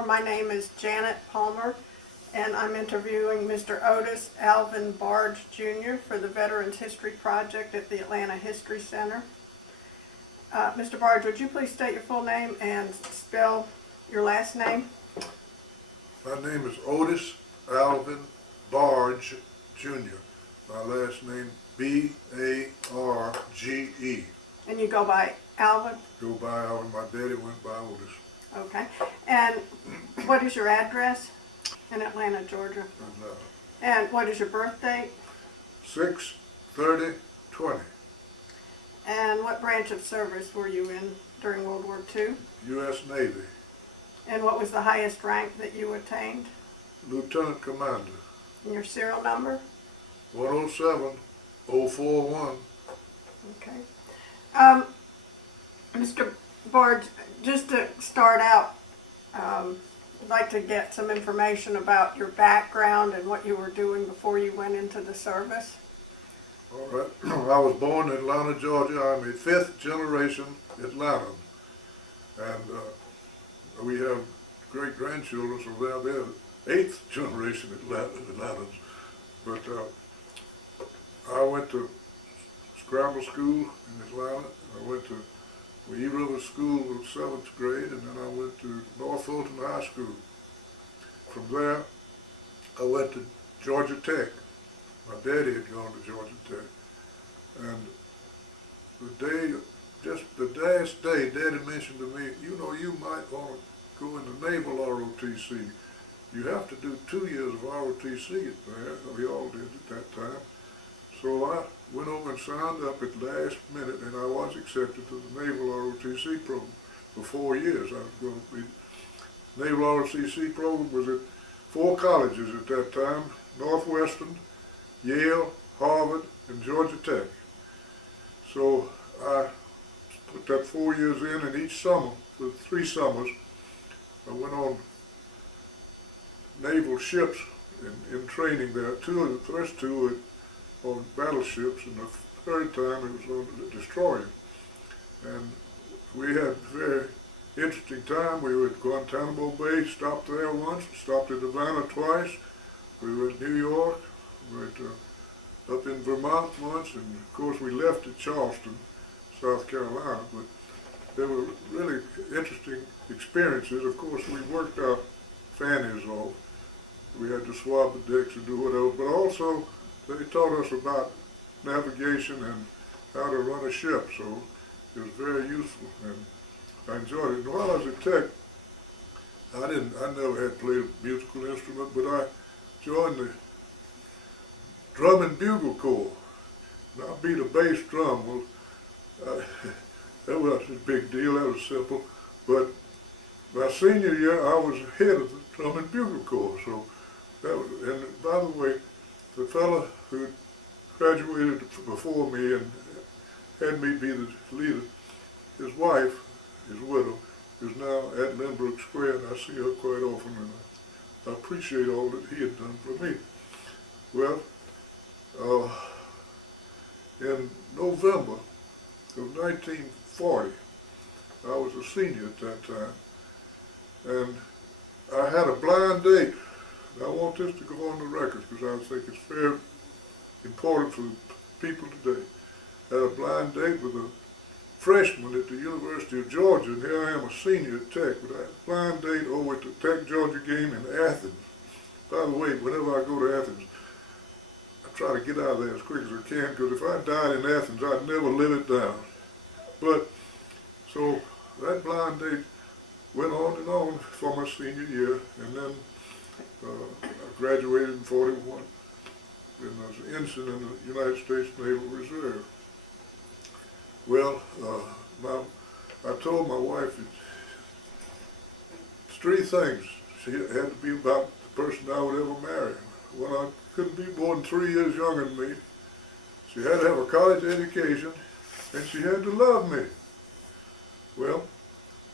Palmer. My name is Janet Palmer, and I'm interviewing Mr. Otis Alvin Barge Jr. for the Veterans History Project at the Atlanta History Center. Mr. Barge, would you please state your full name and spell your last name? My name is Otis Alvin Barge Jr. My last name B-A-R-G-E. And you go by Alvin? Go by Alvin. My daddy went by Otis. Okay. And what is your address? In Atlanta, Georgia. And what is your birth date? 6/30/20. And what branch of service were you in during World War II? U.S. Navy. And what was the highest rank that you attained? Lieutenant Commander. And your serial number? 107041. Okay. Mr. Barge, just to start out, I'd like to get some information about your background and what you were doing before you went into the service. All right. I was born in Atlanta, Georgia. I'm a fifth generation Atlantan. And we have great grandchildren, so they're eighth generation Atlantans. But I went to Scramble School in Atlanta. I went to Wee River School in 7th grade, and then I went to North Fulton High School. From there, I went to Georgia Tech. My daddy had gone to Georgia Tech. And just the last day, Daddy mentioned to me, you know, you might want to go into naval ROTC. You have to do 2 years of ROTC there. We all did at that time. So I went over and signed up at the last minute, and I was accepted to the Naval ROTC program for 4 years. I was going to be, Naval ROTC program was at 4 colleges at that time: Northwestern, Yale, Harvard, and Georgia Tech. So I put that 4 years in, and each summer, for 3 summers, I went on naval ships in training there. The first 2 were on battleships, and the third time it was on the destroyer. And we had a very interesting time. We were at Guantanamo Bay, stopped there once, stopped at Havana twice. We were at New York, we were up in Vermont once, and of course we left at Charleston, South Carolina. But they were really interesting experiences. Of course, we worked our fannies off. We had to swab the decks and do whatever, but also they taught us about navigation and how to run a ship, so it was very useful, and I enjoyed it. And while I was at Tech, I never had played a musical instrument, but I joined the Drum and Bugle Corps. And I beat a bass drum. Well, that wasn't a big deal, that was simple, but my senior year I was head of the Drum and Bugle Corps, so that was, and by the way, the fellow who graduated before me and had me be the leader, his wife, his widow, is now at Lynbrook Square, and I see her quite often, and I appreciate all that he had done for me. Well, in November of 1940, I was a senior at that time, and I had a blind date. I want this to go on the record because I think it's very important for people today. I had a blind date with a freshman at the University of Georgia, and here I am, a senior at Tech, but I had a blind date over at the Tech-Georgia game in Athens. By the way, whenever I go to Athens, I try to get out of there as quick as I can, because if I died in Athens, I'd never live it down. But, so that blind date went on for my senior year, and then I graduated in '41, and I was an ensign in the United States Naval Reserve. Well, I told my wife it's 3 things. She had to be about the person I would ever marry. One, I couldn't be more than 3 years younger than me. She had to have a college education, and she had to love me. Well,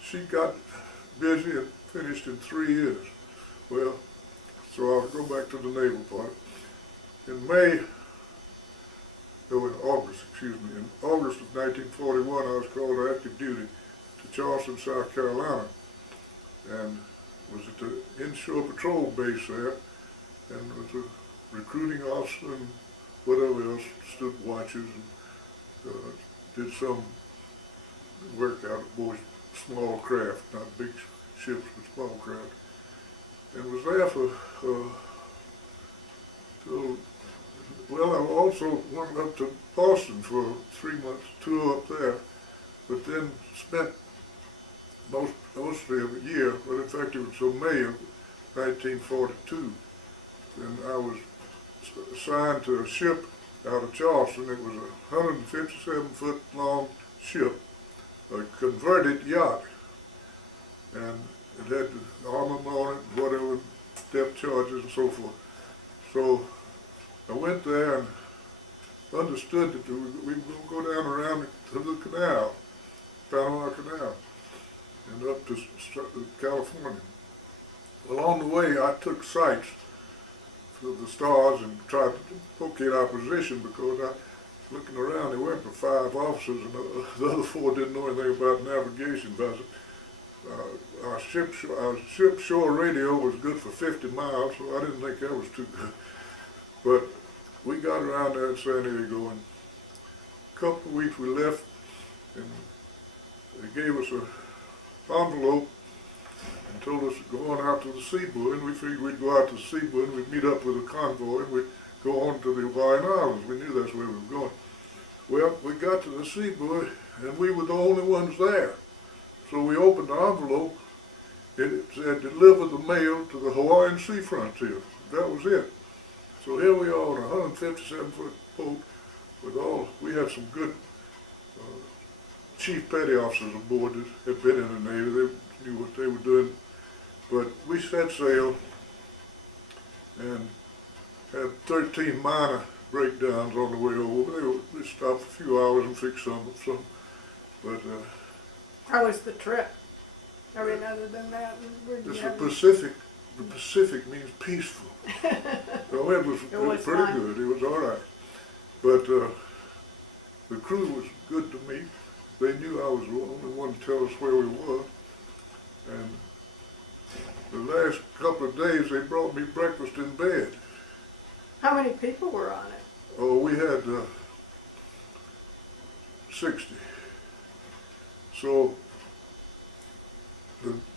she got busy and finished in 3 years. Well, so I'll go back to the naval part. In August of 1941, I was called to active duty to Charleston, South Carolina. And was at the inshore patrol base there, and was a recruiting officer and whatever else, stood watches and did some work out aboard small craft, not big ships, but small craft. And was there for, till, well, I also went up to Boston for a 3 month tour up there, but then spent mostly of a year, but in fact it was till May of 1942. And I was assigned to a ship out of Charleston. It was a 157-foot long ship, a converted yacht, and it had armament on it, whatever, depth charges and so forth. So I went there and understood that we were going to go down around to the canal, Panama Canal, and up to California. Well, on the way I took sights of the stars and tried to locate our position, because I, looking around, there weren't but 5 officers, and the other 4 didn't know anything about navigation. But our ship shore radio was good for 50 miles, so I didn't think that was too good. But we got around there in San Diego, and a couple of weeks we left, and they gave us an envelope and told us to go on out to the seaboard, and we figured we'd go out to the seaboard and we'd meet up with a convoy and we'd go on to the Hawaiian Islands. We knew that's where we were going. Well, we got to the seaboard and we were the only ones there. So we opened the envelope and it said, deliver the mail to the Hawaiian sea frontier. That was it. So here we are on a 157-foot boat with all, we had some good chief petty officers aboard that had been in the Navy. They knew what they were doing. But we set sail and had 13 minor breakdowns on the way over. They stopped a few hours and fixed some. But How was the trip? I mean, other than that, it's the Pacific. The Pacific means peaceful. So it was pretty fine. good. It was all right. But the crew was good to me. They knew I was the only one to tell us where we were. And the last couple of days, they brought me breakfast in bed. How many people were on it? Oh, we had 60. So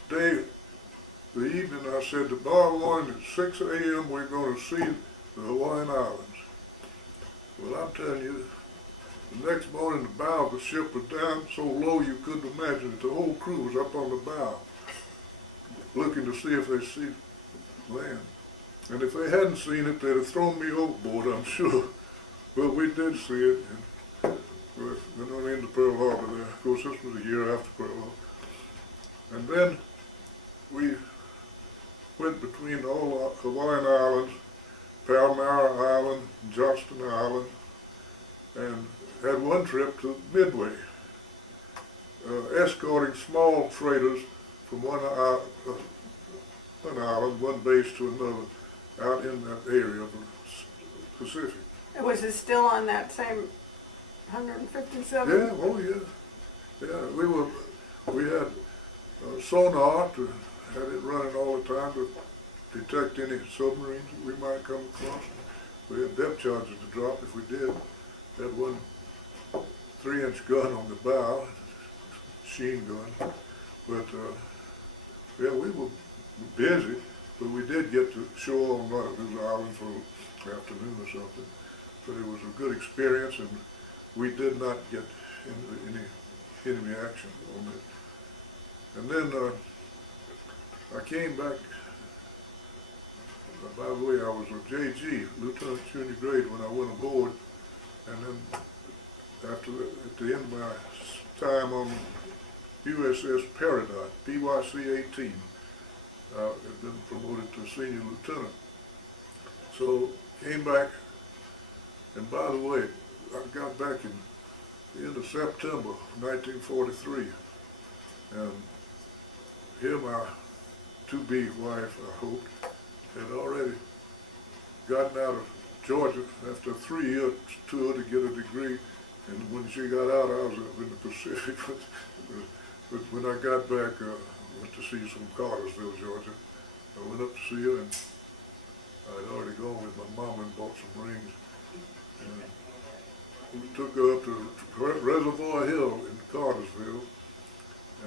the evening, I said, tomorrow morning at 6 a.m. we're going to see the Hawaiian Islands. Well, I'm telling you, the next morning the bow of the ship was down so low you couldn't imagine it. The whole crew was up on the bow, looking to see if they see land. And if they hadn't seen it, they'd have thrown me overboard, I'm sure. But we did see it, and we went into Pearl Harbor there. Of course, this was a year after Pearl Harbor. And then we went between all the Hawaiian Islands, Palmyra Island, Johnston Island, and had one trip to Midway, escorting small freighters from one island, one base to another, out in that area of the Pacific. Was it still on that same 157? Yeah, oh yeah. Yeah, we had sonar had it running all the time to detect any submarines that we might come across. We had depth charges to drop if we did. Had one 3-inch gun on the bow, machine gun. But yeah, we were busy, but we did get to shore on those islands for an afternoon or something. But it was a good experience, and we did not get into any enemy action on it. And then I came back. By the way, I was a JG, Lieutenant Junior Grade, when I went aboard. And then at the end of my time on USS Peridot, PYC-18, had been promoted to senior lieutenant. So came back, and by the way, I got back in the end of September 1943, and here my to-be wife, I hoped, had already gotten out of Georgia after a 3-year tour to get a degree, and when she got out, I was up in the Pacific. But when I got back, went to see some Cartersville, Georgia. I went up to see her, and I'd already gone with my mom and bought some rings. And we took her up to Reservoir Hill in Cartersville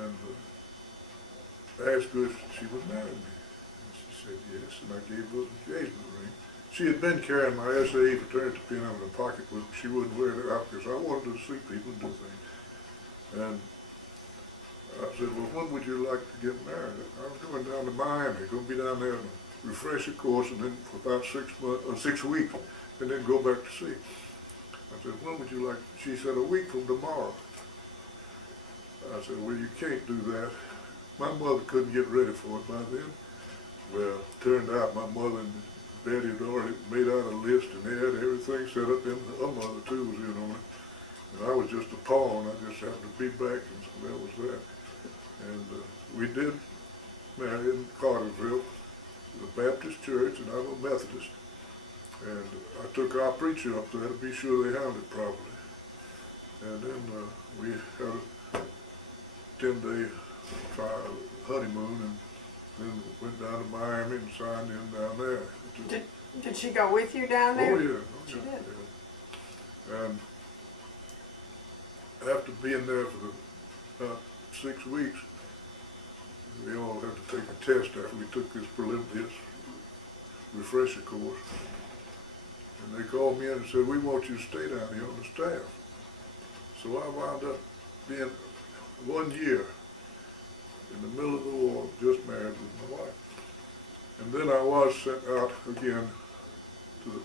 and asked her if she would marry me. And she said yes, and I gave her an engagement ring. She had been carrying my SA fraternity pin in her pocketbook. She wouldn't wear it out because I wanted to see people do things. And I said, well, when would you like to get married? I was going down to Miami, going to be down there on a refresher course, and then for about 6 weeks, and then go back to sea. I said, when would you like? She said, a week from tomorrow. I said, well, you can't do that. My mother couldn't get ready for it by then. Well, it turned out my mother and Daddy had already made out a list, and they had everything set up, and her mother too was in on it. And I was just a pawn. I just happened to be back, and so that was that. And we did marry in Cartersville, the Baptist church, and I'm a Methodist. And I took our preacher up there to be sure they handled it properly. And then we had a 10-day honeymoon, and then went down to Miami and signed in down there. Did she go with you down there? Oh yeah, She did. Yeah. And after being there for about 6 weeks, we all had to take a test after we took this preliminary refresher course. And they called me in and said, we want you to stay down here on the staff. So I wound up being 1 year in the middle of the war, just married with my wife. And then I was sent out again to the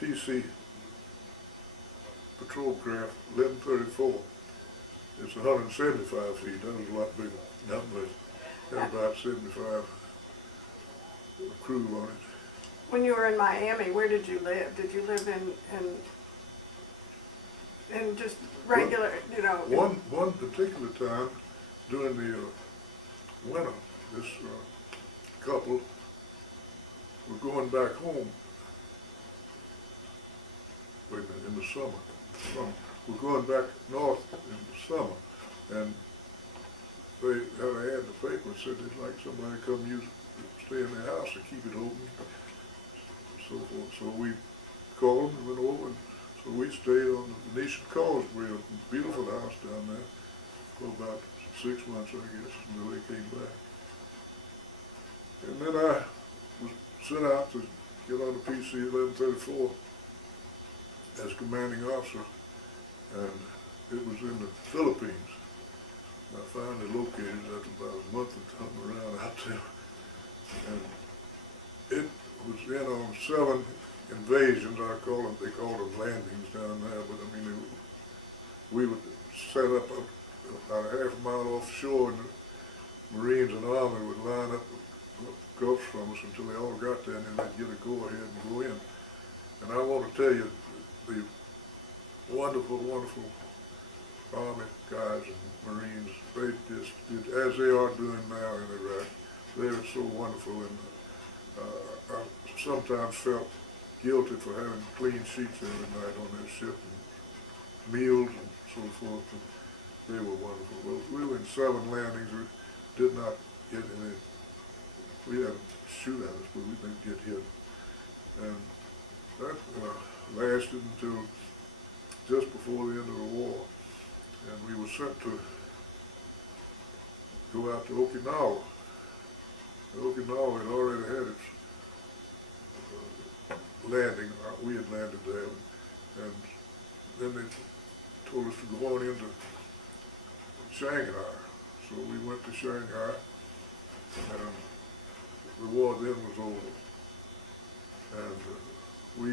PC patrol craft 1134. It's 175 feet. That was a lot bigger. Not much. Had about 75 crew on it. When you were in Miami, where did you live? Did you live in just regular, you know? One particular time during the winter, this couple were going back home. Wait a minute, in the summer. We're going back north in the summer, and they had an ad in the paper that said they'd like somebody to come stay in their house and keep it open, so forth. So we called them and went over, and so we stayed on the Venetian Causeway, a beautiful house down there, for about 6 months, I guess, until they came back. And then I was sent out to get on the PC 1134 as commanding officer, and it was in the Philippines. I finally located it after about a month of coming around out there. And it was in on 7 invasions, they called them landings down there, but I mean, we would set up about a half a mile offshore, and the Marines and Army would line up gulfs from us until they all got there, and then they'd get a go-ahead and go in. And I want to tell you, the wonderful, wonderful Army guys and Marines, they just did, as they are doing now in Iraq, they are so wonderful. And I sometimes felt guilty for having clean sheets every night on that ship, and meals and so forth. And they were wonderful. Well, we were in 7 landings. We did not get any. We had them shoot at us, but we didn't get hit. And that lasted until just before the end of the war, and we were sent to go out to Okinawa. Okinawa had already had its landing. We had landed there, and then they told us to go on into Shanghai. So we went to Shanghai, and the war then was over, and we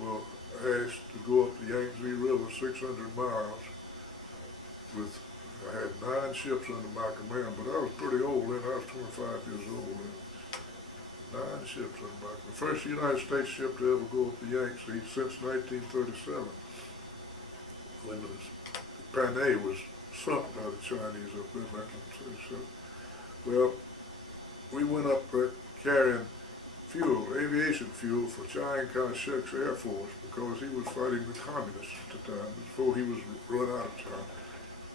were asked to go up the Yangtze River 600 miles with, I had 9 ships under my command, but I was pretty old then. I was 25 years old then. 9 ships under my command. The first United States ship to ever go up the Yangtze since 1937, when the Panama was sunk by the Chinese up there back in 37. Well, we went up there carrying fuel, aviation fuel for Chiang Kai-shek's Air Force, because he was fighting the communists at the time, before he was run out of time.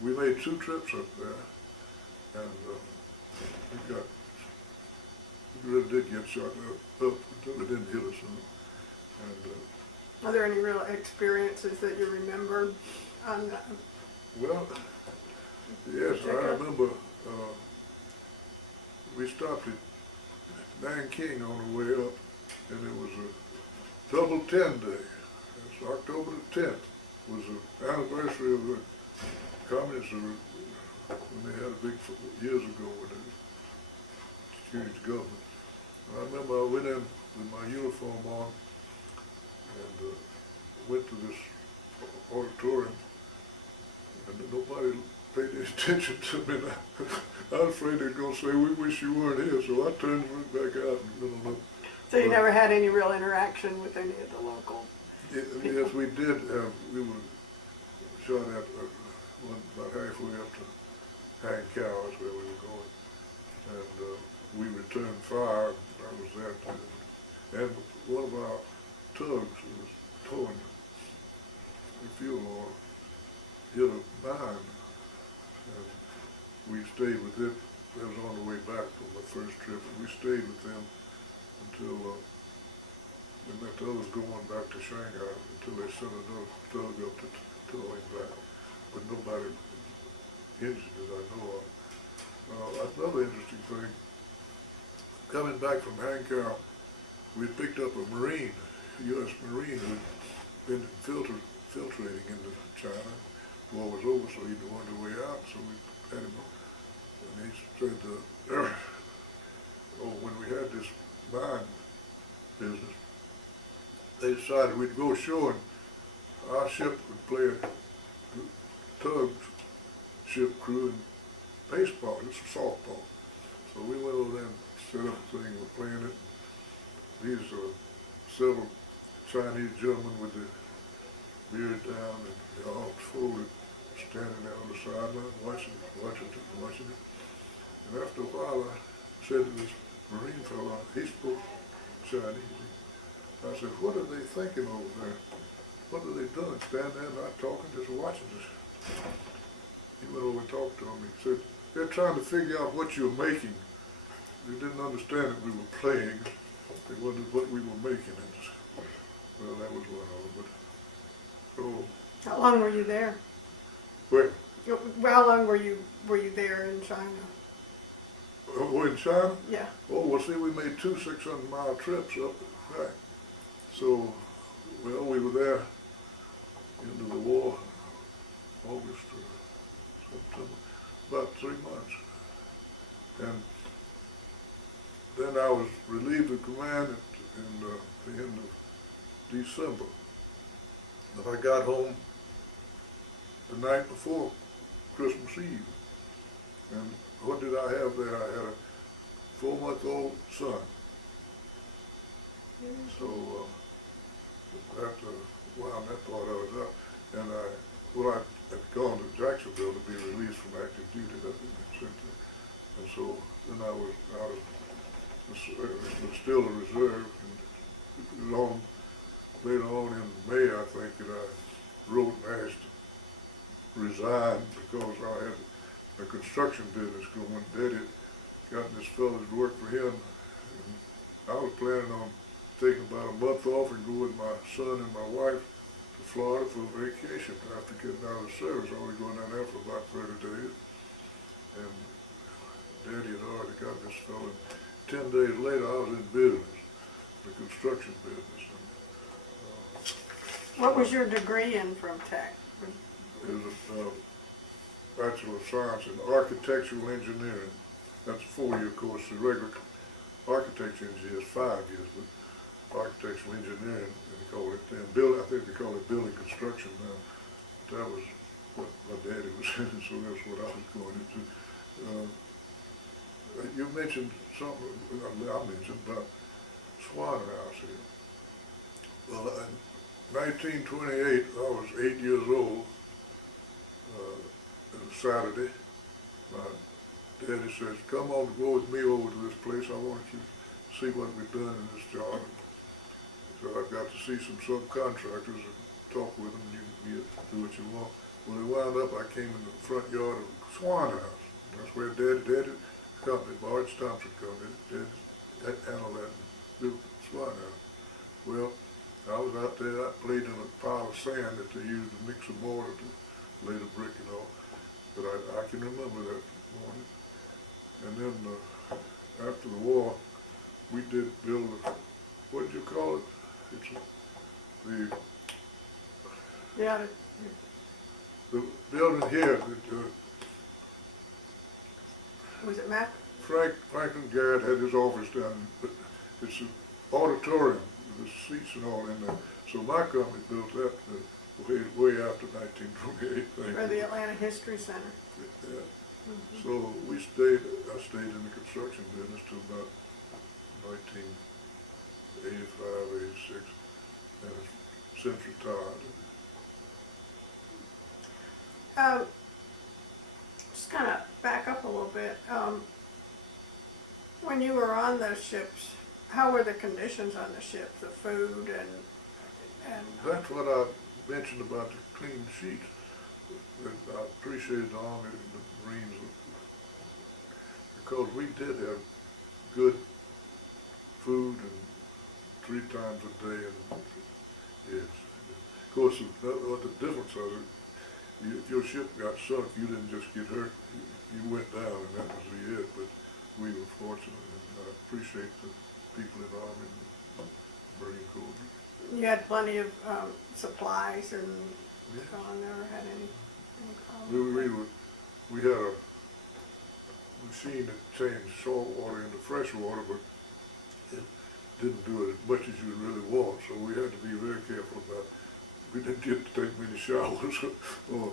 we made 2 trips up there, and we really did get shot up until it didn't hit us. And Are there any real experiences that you remember on that? well, yes, I remember we stopped at Nanking on the way up, and it was a double 10 day. It's October the 10th was the anniversary of the communists when they had a big, years ago when it was huge government. I remember I went in with my uniform on and went to this auditorium, and nobody paid any attention to me. I was afraid they'd go say, "We wish you weren't here," so I turned and went back out and went on up. So you never had any real interaction with any of the local? Yes, we did. We were shot at about halfway up to Hankow, is where we were going, and we returned fire. I was there too. And one of our tugs was towing the fuel oil, hit a mine, and we stayed with it. That was on the way back from my first trip, and we stayed with them until they let the others go on back to Shanghai until they sent another tug up to tow him back. But nobody injured that I know of. Another interesting thing, coming back from Hankow, we picked up a Marine, a U.S. Marine who had been infiltrating into China. The war was over, so he'd on the way out, so we had him, and he said, when we had this mine business, they decided we'd go ashore and our ship would play a tug ship crew in baseball, just softball. So we went over there and set up the thing, we're playing it. These several Chinese gentlemen with the beard down and the arms folded, standing there on the sideline watching it. And after a while I said to this Marine fellow, he spoke Chinese. I said, "What are they thinking over there? What are they doing? Standing there not talking, just watching us?" He went over and talked to him. He said, "They're trying to figure out what you're making. They didn't understand that we were playing. They wondered what we were making." And well, that was one of them. But How long were you there? where? How long were you there in China? Oh, in China? Yeah. Oh, well, see, we made 2 600-mile trips up and back. So, well, we were there into the war, August or September, about 3 months. And then I was relieved of command in the end of December. And I got home the night before Christmas Eve. And what did I have there? I had a 4-month-old son. So after a while, that part I was up, and I had gone to Jacksonville to be released from active duty. That had been sent to, and so then I was out of the service, but still a reserve. And later on in May, I think that I wrote and asked to resign because I had a construction business going. Daddy had gotten this fellow to work for him, and I was planning on taking about a month off and go with my son and my wife to Florida for a vacation after getting out of the service. I was going down there for about 30 days. And Daddy had already got this fellow. 10 days later, I was in business, the construction business. And, What was your degree in from Tech? It was a Bachelor of Science in Architectural Engineering. That's a 4-year course. The regular architecture engineer is 5 years, but architectural engineering, they call it, and I think they call it building construction now. That was what my daddy was in, so that's what I was going into. You mentioned something, I mentioned about Swan House here. Well, in 1928, I was 8 years old. It was Saturday. My daddy says, "Come on, go with me over to this place. I want you to see what we've done in this job." So I got to see some subcontractors and talk with them. You do what you want. Well, it wound up, I came in the front yard of Swan House. That's where Daddy company, Barge Thompson Company, Dad handled that and built Swan House. Well, I was out there, I played in a pile of sand that they used to mix some mortar to lay the brick and all. But I can remember that morning. And then after the war, we did build what did you call it? It's Yeah. the building here that Was it Mac? Franklin Garrett had his office down, but it's an auditorium with seats and all in there. So my company built that way after 1928. For the Atlanta History Center. Yeah. Mm-hmm. So I stayed in the construction business till about 1985, 86, and since retired. Just kind of back up a little bit. When you were on those ships, how were the conditions on the ship? The food and That's what I mentioned about the clean sheets. That I appreciated the Army and the Marines because we did have good food and 3 times a day. And yes, of course, what the difference was, if your ship got sunk, you didn't just get hurt. You went down, and that was it. But we were fortunate, and I appreciate the people in the Army and Marine Corps. you had plenty of supplies and Yeah. never had any problems. We had a machine that changed salt water into fresh water, but it didn't do it as much as you really want. So we had to be very careful about. We didn't get to take many showers, but the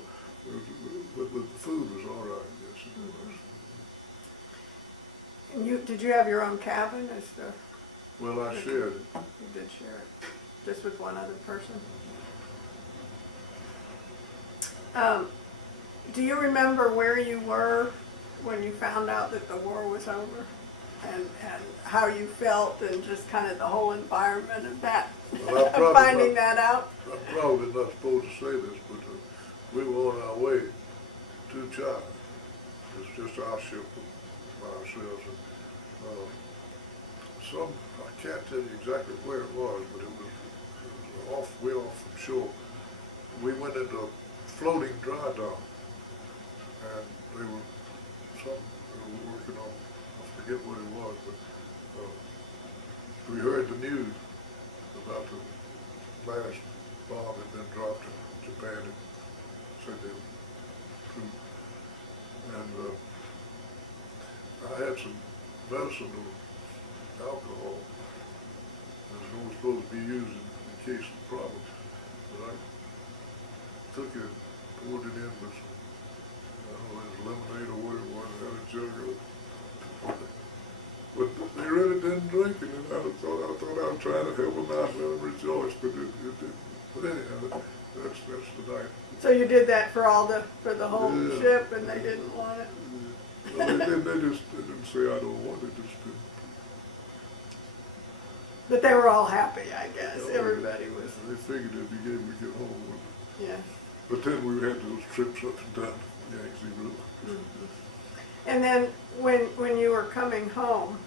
food was all right. Yes, it was. And did you have your own cabin? Well, I shared it. You did share it, just with one other person. Do you remember where you were when you found out that the war was over, and how you felt, and just kind of the whole environment of that, Well, of finding that out? I'm probably not supposed to say this, but we were on our way to China. It's just our ship by ourselves. And, I can't tell you exactly where it was, but it was way off from shore. We went into a floating dry dock, and they were working on, I forget what it was, but we heard the news about the last bomb had been dropped in Japan. It said they were true. And I had some medicinal alcohol that was only supposed to be used in case of problems. But I took it, poured it in with some, I don't know, it was lemonade or what it was, I had a jug of it. But they really didn't drink it, and I thought I was trying to help them out and let them rejoice, but it didn't. But anyhow, that's the night. So you did that for the whole Yeah. ship, and they didn't want it? Yeah. Well, they didn't say I don't want it, just didn't. But they were all happy, I guess. Yeah, Everybody was. They figured it'd be good to get home. Yeah. But then we had those trips up and down the Yangtze River. Mm-hmm. And then when you were coming home,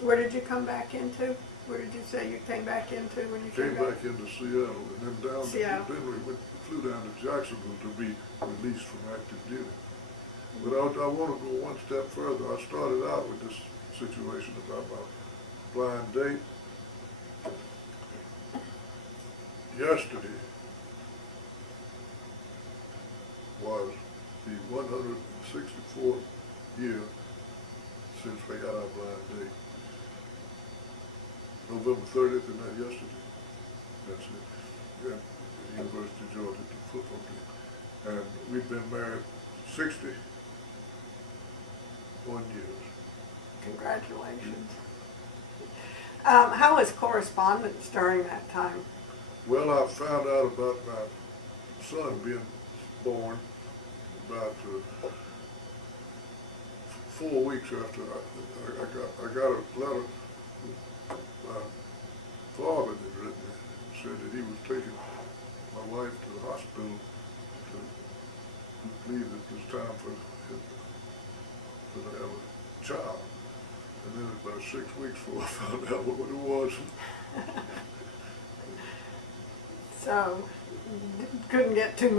where did you come back into? Where did you say you came back into when you Came back into Seattle, and then Seattle. then we flew down to Jacksonville to be released from active duty. But I want to go one step further. I started out with this situation about my blind date. Yesterday was the 164th year since we got our blind date. November 30th, isn't that yesterday? That's it. Yeah, at the University of Georgia, the football team. And we've been married 61 years. Congratulations. How was correspondence during that time? Well, I found out about my son being born about 4 weeks after I got a letter my father had written and said that he was taking my wife to the hospital to believe it was time for to have a child. And then about 6 weeks before I found out what it was. So, couldn't get too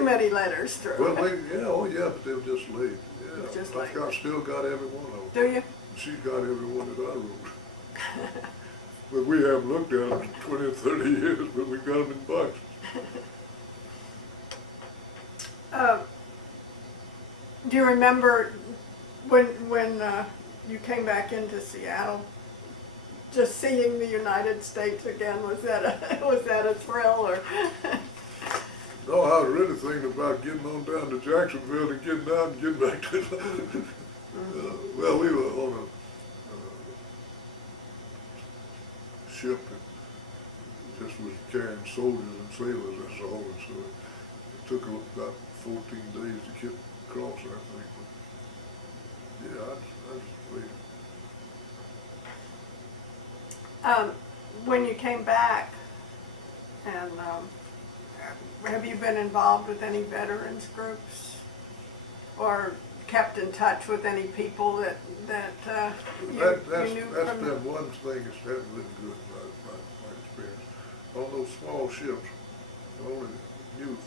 many letters through. Well, but they were just late. Yeah, Just I've late. still got every one of them. Do you? She's got every one that I wrote. But we haven't looked at them in 20 or 30 years, but we got them in boxes. Do you remember when you came back into Seattle, just seeing the United States again? Was that a thrill, or? No, I was really thinking about getting on down to Jacksonville and getting down and getting back to. Well, we were on a ship that just was carrying soldiers and sailors, that's all. And so it took about 14 days to get across, I think. But yeah, I just waited. When you came back, and have you been involved with any veterans groups, or kept in touch with any people that you knew That's from? been one thing that hasn't been good in my experience. On those small ships, I only knew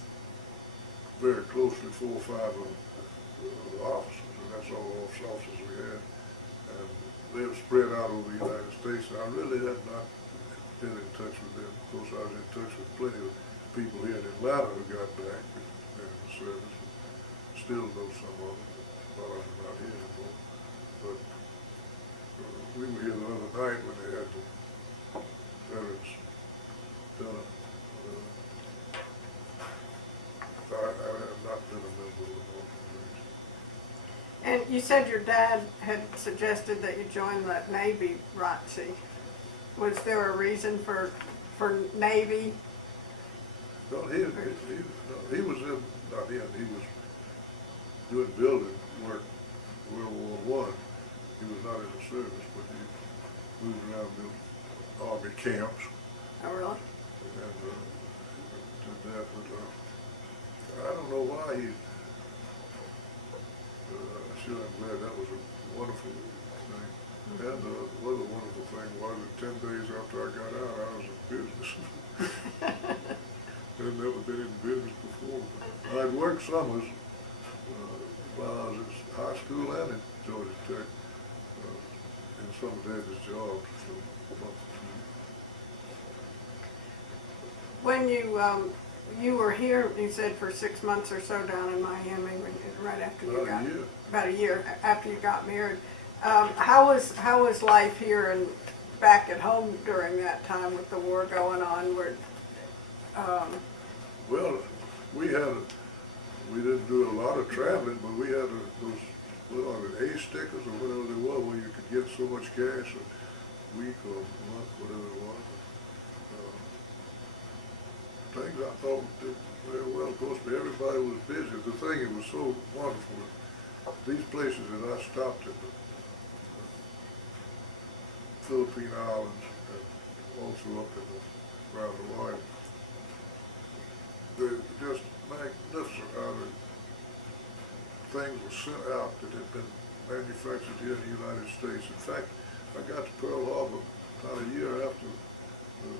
very closely 4 or 5 of the officers, and that's all the officers we had. And they were spread out over the United States, and I really had not been in touch with them. Of course, I was in touch with plenty of people here in Atlanta who got back in the service. Still know some of them. A lot of them are not here anymore. But we were here the other night when they had the veterans dinner. I have not been a member of the organization. And you said your dad had suggested that you join the Navy, ROTC. Was there a reason for Navy? No, he was in, not in, he was doing building work, World War I. He was not in the service, but he moved around the Army camps. Oh, really? And did that, but I don't know why he, sure I'm glad that was a wonderful thing. And the other wonderful thing was that 10 days after I got out, I was in business. I'd never been in business before. I'd worked summers while I was in high school and at Georgia Tech in some of Dad's jobs for a month or 2. When you were here, you said for 6 months or so down in Miami, right after you got about a year after you got married. How was life here and back at home during that time with the war going on? Well, we didn't do a lot of traveling, but we had those, what are they, A stickers or whatever they were, where you could get so much cash a week or a month, whatever it was. Things I thought did very well. Of course, everybody was busy. The thing that was so wonderful, these places that I stopped at, the Philippine Islands and also up in around Hawaii, they're just magnificent how the things were sent out that had been manufactured here in the United States. In fact, I got to Pearl Harbor about a year after the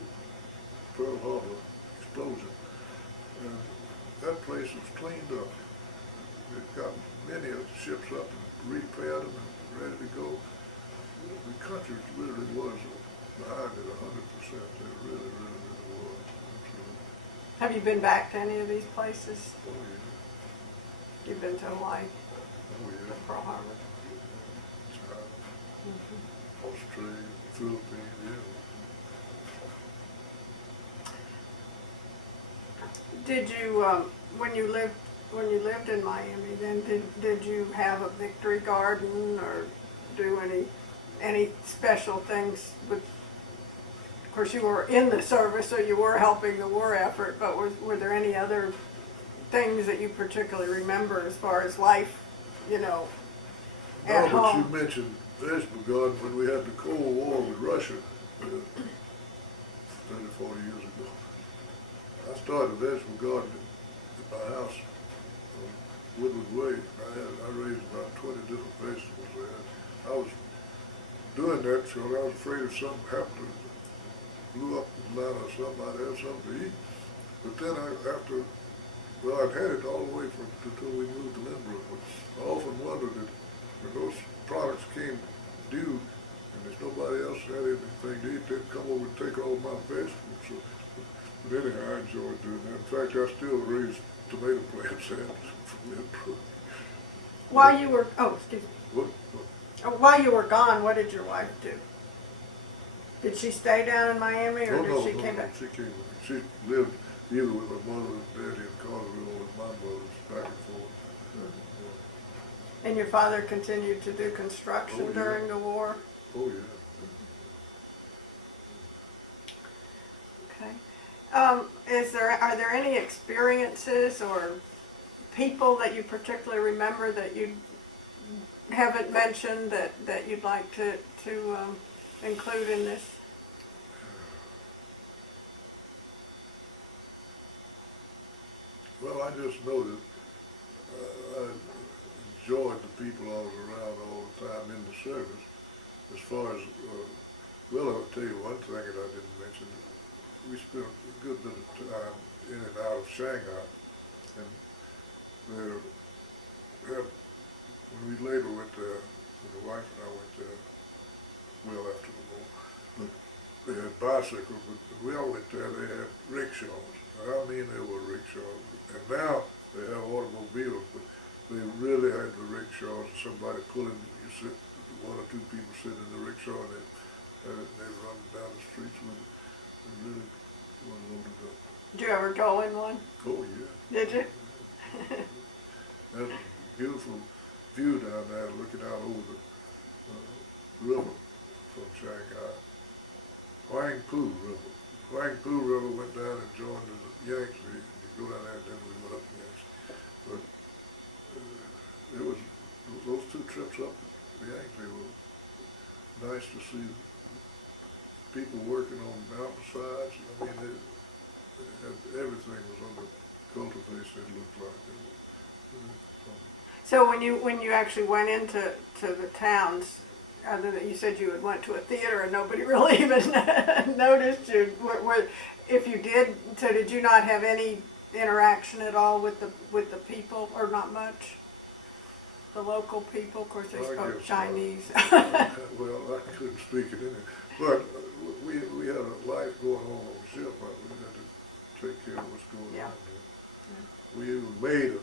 Pearl Harbor explosion, and that place was cleaned up. They've got many of the ships up and repaired them and ready to go. The country really was behind it 100%. They really was. Absolutely. Have you been back to any of these places? Oh yeah. You've been to Hawaii, Oh yeah. Pearl Harbor. China, Australia, Philippines, yeah. Did you, when you lived in Miami, then did you have a victory garden or do any special things with? Of course, you were in the service, so you were helping the war effort. But were there any other things that you particularly remember as far as life, at No, but home? you mentioned vegetable garden when we had the Cold War with Russia 30, 40 years ago. I started vegetable gardening at my house on Woodward Way. I raised about 20 different vegetables there. I was doing that because I was afraid if something happened, blew up in Atlanta or something, I'd have something to eat. But then I'd had it all the way until we moved to Lynbrook. But I often wondered that when those products came due, and there's nobody else had anything to eat, they'd come over and take all my vegetables. So, but anyhow, I enjoyed doing that. In fact, I still raise tomato plants from Lynbrook. While you were, oh, excuse me. What? While you were gone, what did your wife do? Did she stay down in Miami, or did she came back? She came with me. She lived either with her mother and daddy in Carterville or with my mother's back and forth. And your father continued to do construction during the war? Oh, yeah. Okay. Are there any experiences or people that you particularly remember that you haven't mentioned that you'd like to include in this? Well, I just know that I enjoyed the people I was around all the time in the service. As far as, well, I'll tell you one thing that I didn't mention. We spent a good bit of time in and out of Shanghai, and when we later went there, when the wife and I went there, well after the war, but they had bicycles, but when we all went there, they had rickshaws. I mean, they were rickshaws, and now they have automobiles, but they really had the rickshaws, somebody pulling, you sit, one or two people sitting in the rickshaw, and they run down the streets with it, and really unloaded up. Did you ever go in one? Oh, yeah. Did you? That's a beautiful view down there, looking out over the river from Shanghai. Huangpu River. Huangpu River went down and joined the Yangtze. You go down there and then we went up the Yangtze. But it was, those two trips up the Yangtze were nice to see people working on mountainsides. I mean, everything was under cultivation, it looked like. So when you actually went into the towns, other than you said you had went to a theater and nobody really even noticed you. If you did, so did you not have any interaction at all with the people, or not much? The local people, of course, they spoke Chinese. Well, I couldn't speak it in it, but we had a life going on the ship. We had to take care of what's going on there. We even made a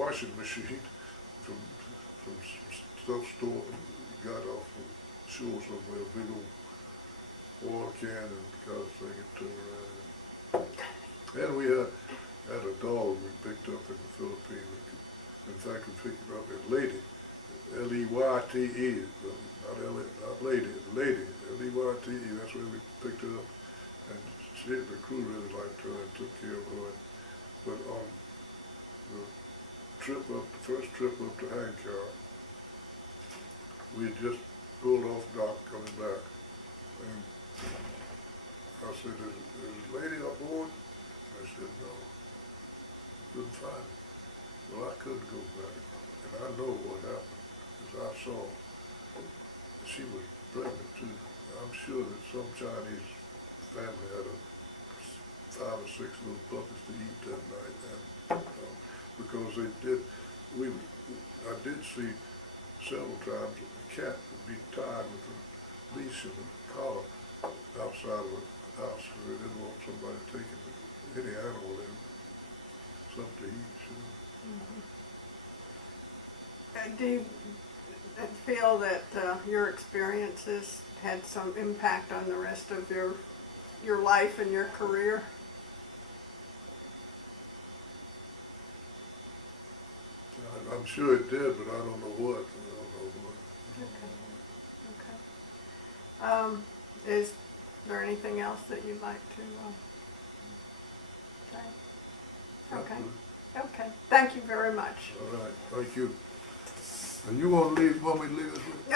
washing machine from stuff stored. We got off the shore somewhere, a big old oil can, and got a thing and turned around. And we had a dog we picked up in the Philippines. In fact, we picked her up at Lady, L-E-Y-T-E, not lady, L-E-Y-T-E, that's where we picked her up. And the crew really liked her and took care of her. But on the first trip up to Hancock, we had just pulled off dock coming back. And I said, is a lady aboard? I said, no, couldn't find her. Well, I couldn't go back, and I know what happened, because I saw she was pregnant too. I'm sure that some Chinese family had 5 or 6 little puppies to eat that night, and because they did, I did see several times a cat would be tied with a leash and a collar outside of a house, because they didn't want somebody taking any animal in, something to eat. Sure. Do you feel that your experiences had some impact on the rest of your life and your career? I'm sure it did, but I don't know what. Okay. Is there anything else that you'd like to say? Okay. Okay. Thank you very much. All right. Thank you. And you want me to leave us with?